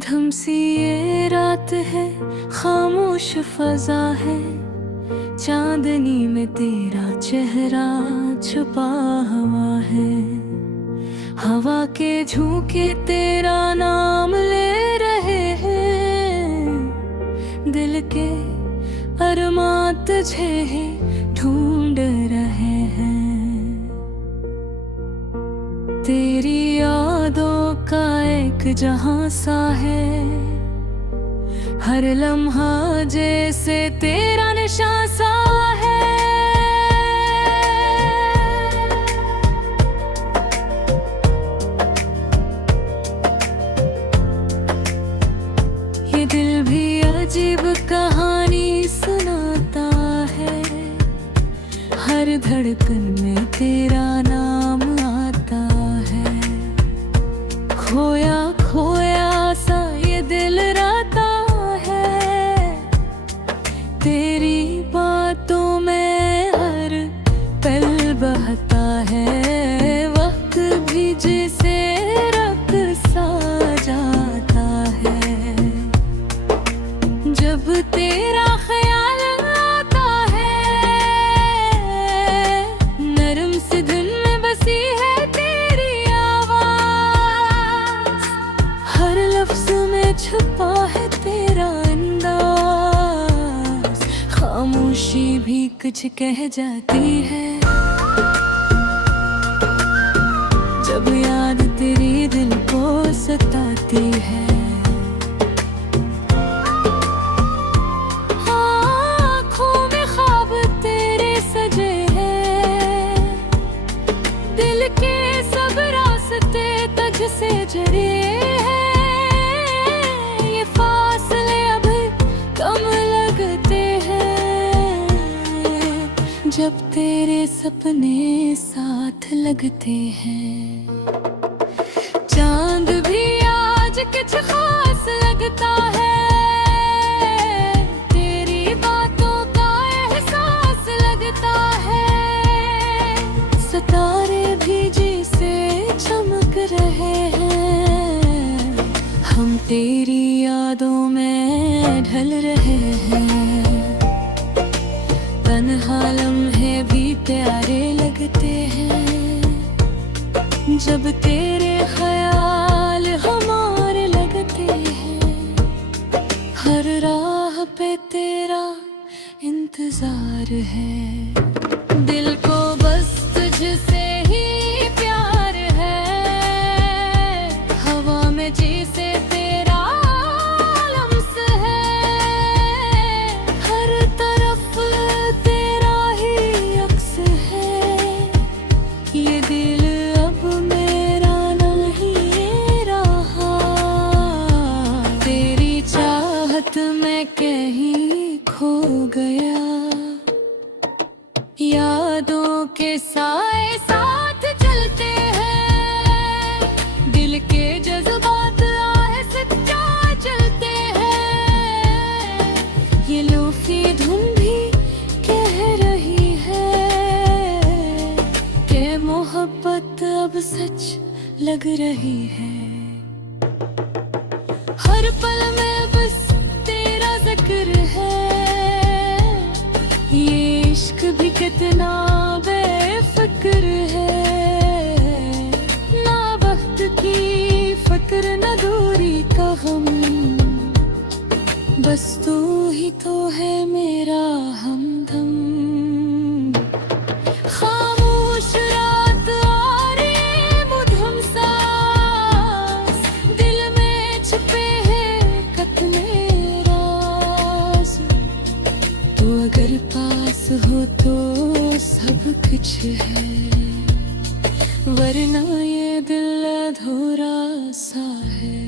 मधुम सी ये रात है, खामोश फजा है, चांदनी में तेरा चेहरा छुपा हुआ है। हवा के झोंके तेरा नाम ले रहे हैं, दिल के अरमान तुझे ही ढूंढ रहे हैं। तेरी यादों का एक जहां सा है, हर लम्हा जैसे तेरा निशान सा है। ये दिल भी अजीब कहानी सुनाता है, हर धड़कन में तेरा नाम आता है। खोया खोया सा ये दिल रहता है, तेरी बातों में हर पल बहता है। वक्त भी जिसे रख सा जाता है, जब तेरा ख्याल आता है। नरम सी धुन में बसी है तेरी आवाज, हर लफ्ज में छुपा है तेरा अंदाज। खामोशी भी कुछ कह जाती है, जब याद तेरी दिल को सताती है। आँखों में ख्वाब तेरे सजे हैं, दिल के सब रास्ते तुझसे जुड़े हैं। ये फासले अब कम लगते हैं, जब तेरे सपने साथ लगते हैं। चांद भी आज कुछ खास लगता है, तेरी बातों का एहसास लगता है। सितारे भी जैसे चमक रहे हैं, हम तेरी यादों में ढल रहे हैं। तन्हा लम्हे भी प्यारे लगते हैं, जब तेरे ख्याल हमारे लगते हैं। हर राह पे तेरा इंतजार है, दिल को बस तुझसे ही प्यार है। हवा में जैसे तेरा लम्स है, हर तरफ तेरा ही अक्स है। ये दिल अब मेरा नहीं रहा, तेरी चाहत में कहीं खो गया। यादों के साए साथ चलते हैं, दिल के जज्बात आए सच्चा चलते हैं। ये लोफी धुन भी कह रही है कि मोहब्बत अब सच लग रही है। हर पल में बस तेरा जिक्र है, ये इश्क भी कितना बेफिक्र है। ना वक्त की फिक्र ना दूरी का गम, बस तू ही तो है मेरा हमदम। खामोश रात आ रही मधुम सांस, दिल में छुपे हैं कितने राज। तू अगर पास हो तो सब कुछ है, वरना ये दिल अधूरा सा है।